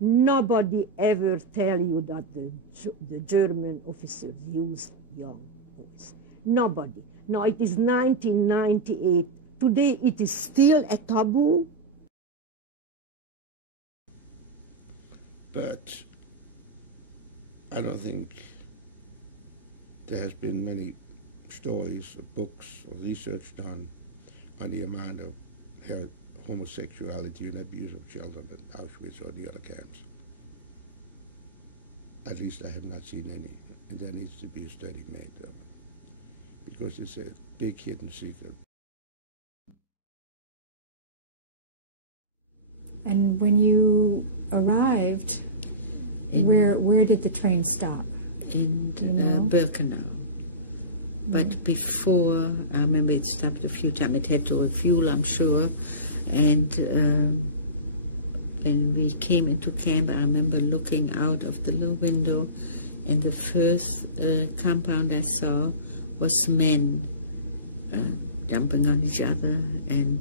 Nobody ever tell you that the German officers use young boys. Nobody. No, it is 1998. Today it is still a taboo. But I don't think there has been many stories or books or research done on the amount of homosexuality and abuse of children at Auschwitz or the other camps. At least I have not seen any, and there needs to be a study made of it, because it's a big hidden secret. And when you arrived, where did the train stop? In Birkenau. But before, I remember it stopped a few times. It had to refuel, I'm sure. And when we came into camp, I remember looking out of the little window, and the first compound I saw was men jumping on each other. And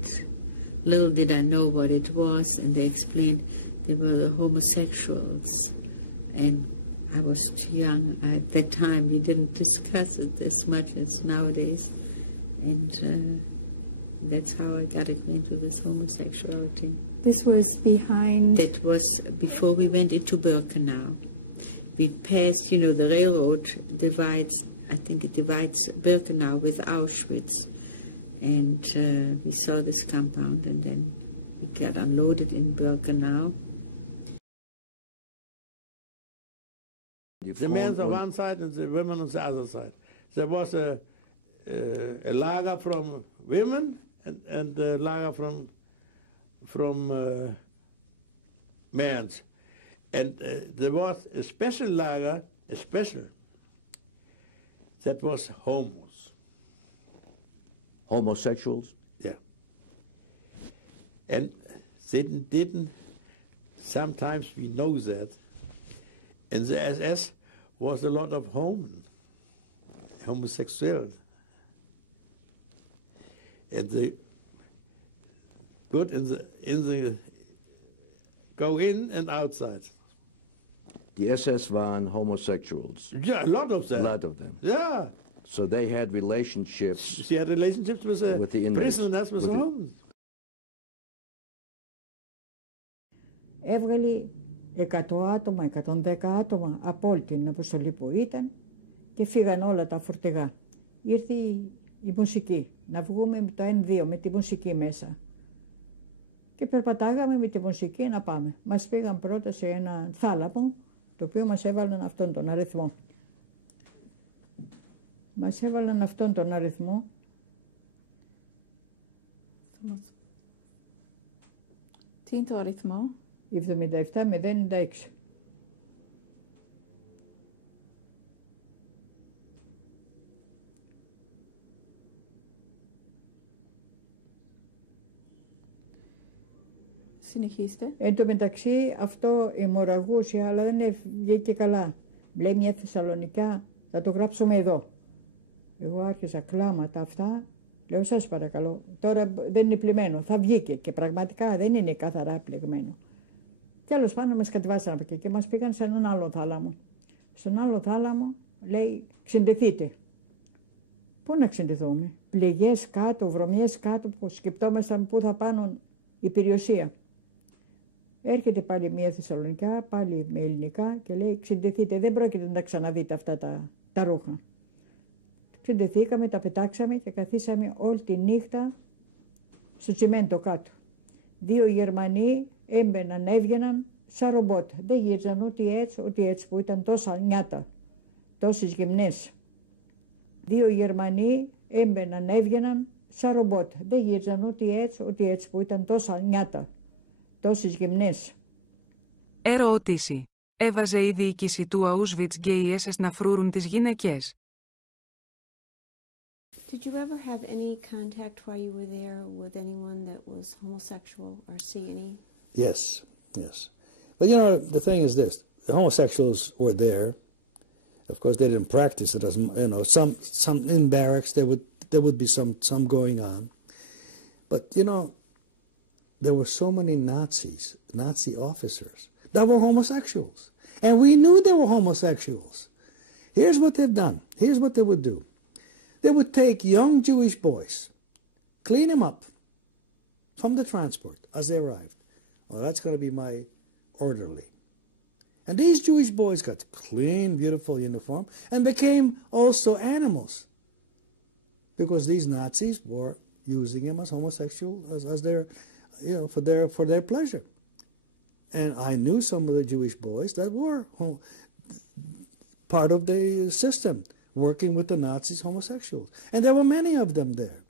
little did I know what it was. And they explained they were the homosexuals. And I was too young. At that time, we didn't discuss it as much as nowadays. And that's how I got into this homosexuality. This was behind... That was before we went into Birkenau. We passed, the railroad divides, I think it divides Birkenau with Auschwitz. And we saw this compound, and then we got unloaded in Birkenau. The men on one side and the women on the other side. There was a lager from women and a lager from men. And there was a special lager, that was homos. Homosexuals? Yeah. And didn't sometimes we know that. And the SS was a lot of homosexual. And they good in the go in and outside. The SS waren homosexuals. Yeah, a lot of them. A lot of them. Yeah. So they had relationships. She had relationships with the inmates. Prisoners with homes. Έβγαλε 100 άτομα, 110 άτομα από όλη την αποστολή που ήταν και φύγαν όλα τα φορτηγά. Ήρθε η μουσική, να βγούμε με το N2, με τη μουσική μέσα. Και περπατάγαμε με τη μουσική να πάμε. Μας πήγαν πρώτα σε ένα θάλαμο, το οποίο μας έβαλαν αυτόν τον αριθμό. Μας έβαλαν αυτόν τον αριθμό. Τι είναι το αριθμό? 77-096. Συνεχίστε. Εν τω μεταξύ αυτό αιμορραγούσε, αλλά δεν βγήκε καλά. Λέει μια Θεσσαλονικά, θα το γράψουμε εδώ. Εγώ άρχισα κλάματα αυτά, λέω σας παρακαλώ, τώρα δεν είναι πλημμένο, θα βγήκε και πραγματικά δεν είναι καθαρά πληγμένο. Τέλος πάντων μας κατεβάσαν από εκεί και μας πήγαν σε έναν άλλο θάλαμο. Στον άλλο θάλαμο λέει ξεντεθείτε. Πού να ξεντεθούμε? Πληγές κάτω, βρωμιές κάτω που σκεπτόμασταν πού θα πάνε η περιουσία. Έρχεται πάλι μια Θεσσαλονικά, πάλι με ελληνικά και λέει ξεντεθείτε, δεν πρόκειται να τα ξαναδείτε αυτά τα ρούχα. Ξεντεθήκαμε, τα πετάξαμε και καθίσαμε όλη τη νύχτα στο τσιμέντο κάτω. 2 Γερμανοί έμπαιναν, έβγαιναν σαν ρομπότ. Δεν γύριζαν ούτε έτσι που ήταν τόσα νιάτα, τόσες γυμνές. 2 Γερμανοί έμπαιναν, έβγαιναν σαν ρομπότ. Δεν γύριζαν ούτε έτσι που ήταν τόσα νιάτα, τόσες γυμνές. Ερώτηση. Έβαζε η διοίκηση του Αουσβιτς και οι SS να φρούρουν τις γυναίκες? Did you ever have any contact while you were there with anyone that was homosexual or see any? Yes, yes. But you know, the thing is this, the homosexuals were there. Of course, they didn't practice it as, some in barracks, there would be some going on. But, there were so many Nazi officers that were homosexuals. And we knew they were homosexuals. Here's what they've done. Here's what they would do. They would take young Jewish boys, clean them up from the transport as they arrived. Well, that's going to be my orderly. And these Jewish boys got clean, beautiful uniform and became also animals, because these Nazis were using them as homosexual, as their, for their pleasure. And I knew some of the Jewish boys that were part of the system, working with the Nazis, homosexuals. And there were many of them there.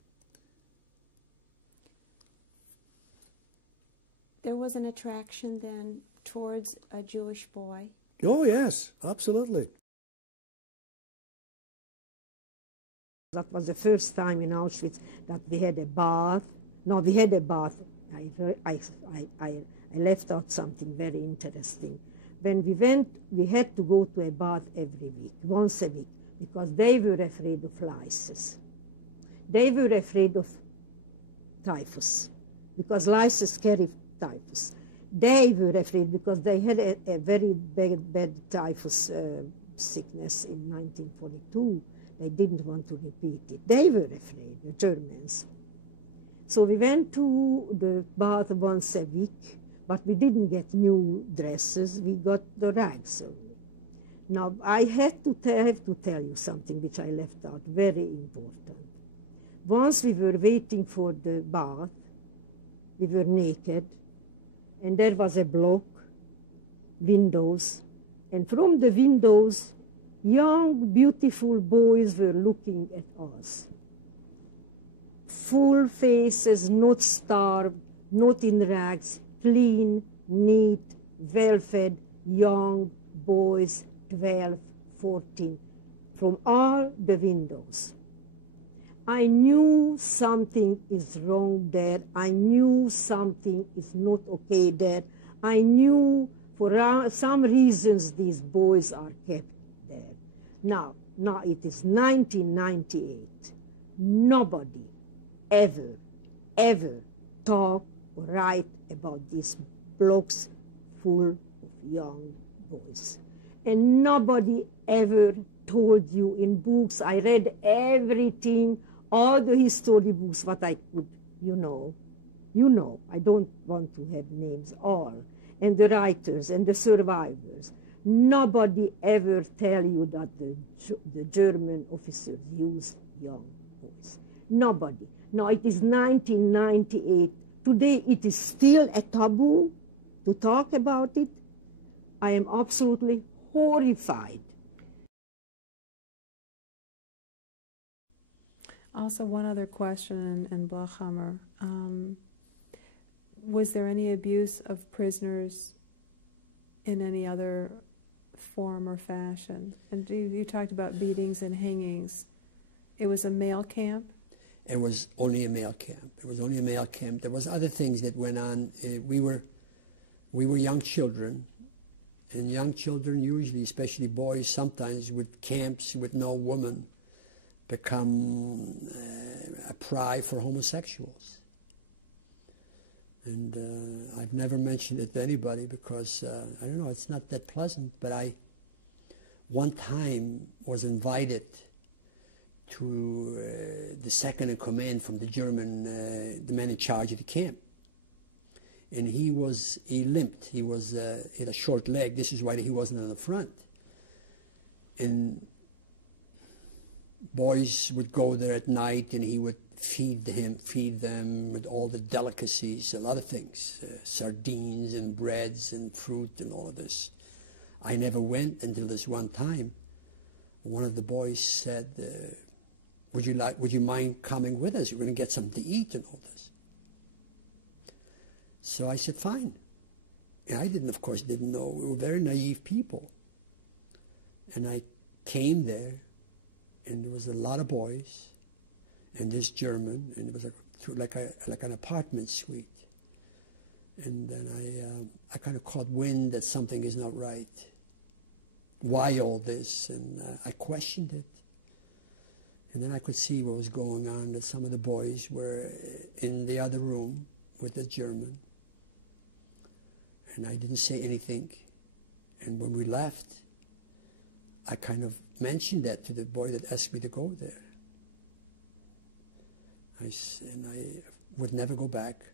There was an attraction then towards a Jewish boy? Oh, yes, absolutely. That was the first time in Auschwitz that we had a bath. No, we had a bath. I left out something very interesting. When we went, we had to go to a bath every week, once a week, because they were afraid of lice. They were afraid of typhus, because lice carry typhus. They were afraid because they had a very bad typhus sickness in 1942. They didn't want to repeat it. They were afraid, the Germans. So we went to the bath once a week, but we didn't get new dresses. We got the rags only. Now, I have to tell you something which I left out, very important. Once we were waiting for the bath, we were naked, and there was a block, windows, and from the windows, young, beautiful boys were looking at us. Full faces, not starved, not in rags, clean, neat, well-fed, young boys, 12, 14, from all the windows. I knew something is wrong there. I knew something is not okay there. I knew for some reasons these boys are kept there. Now it is 1998. Nobody ever talk or write about these blocks full of young boys. And nobody ever told you in books. I read everything, all the history books, what I could, you know, I don't want to have names, all, and the writers and the survivors. Nobody ever tell you that the German officers used young boys. Nobody. Now it is 1998. Today it is still a taboo to talk about it. I am absolutely horrified. Also, one other question in Blachhammer. Was there any abuse of prisoners in any other form or fashion? And you talked about beatings and hangings. It was a male camp? It was only a male camp. It was only a male camp. There was other things that went on. We were young children, and young children usually, especially boys, sometimes with camps with no woman, become a pry for homosexuals. And I've never mentioned it to anybody because, I don't know, it's not that pleasant, but I one time was invited to the second in command from the German, the man in charge of the camp. And he limped. He had a short leg. This is why he wasn't on the front. And boys would go there at night, and he would feed them with all the delicacies, a lot of things, sardines and breads and fruit and all of this. I never went until this one time. One of the boys said, would you mind coming with us? We're going to get something to eat and all this. So I said, fine. And I of course, didn't know. We were very naive people. And I came there, and there was a lot of boys, and this German, and it was like an apartment suite. And then I kind of caught wind that something is not right. Why all this? And I questioned it. And then I could see what was going on, that some of the boys were in the other room with the German. And I didn't say anything. And when we left, I kind of mentioned that to the boy that asked me to go there. And I would never go back.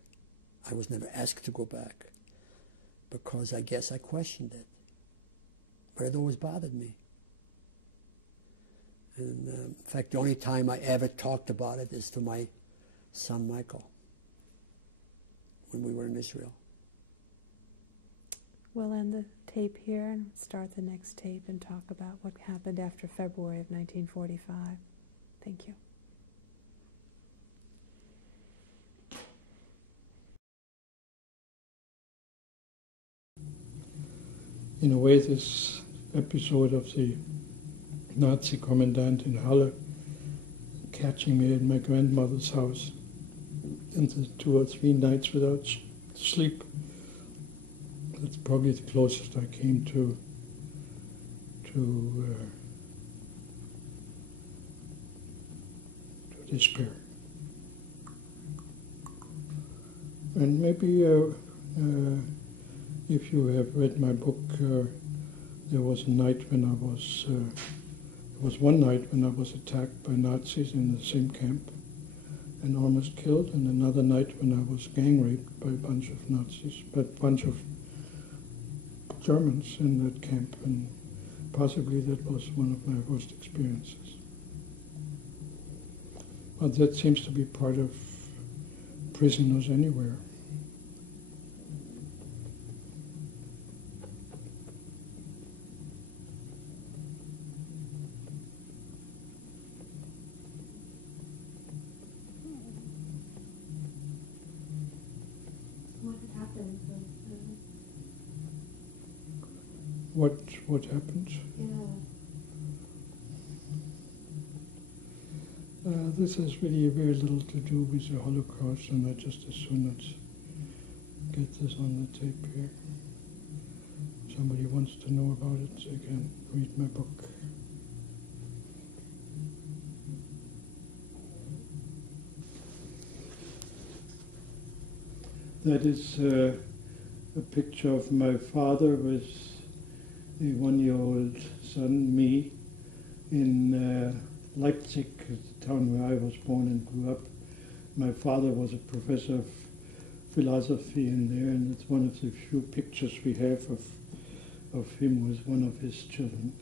I was never asked to go back because I guess I questioned it. But it always bothered me. And in fact, the only time I ever talked about it is to my son Michael when we were in Israel. We'll end the tape here and start the next tape and talk about what happened after February of 1945. Thank you. In a way, this episode of the Nazi commandant in Halle catching me at my grandmother's house and the 2 or 3 nights without sleep, that's probably the closest I came to despair. And maybe if you have read my book, there was a night when I was, there was one night when I was attacked by Nazis in the same camp and almost killed, and another night when I was gang raped by a bunch of Nazis, by a bunch of Germans in that camp, and possibly that was one of my worst experiences. But that seems to be part of prisoners anywhere. What happened? This has really very little to do with the Holocaust, and I just as soon get this on the tape here. If somebody wants to know about it, they can read my book. That is a picture of my father with a 1-year-old son, me, in Leipzig, the town where I was born and grew up. My father was a professor of philosophy in there, and it's one of the few pictures we have of him with one of his children.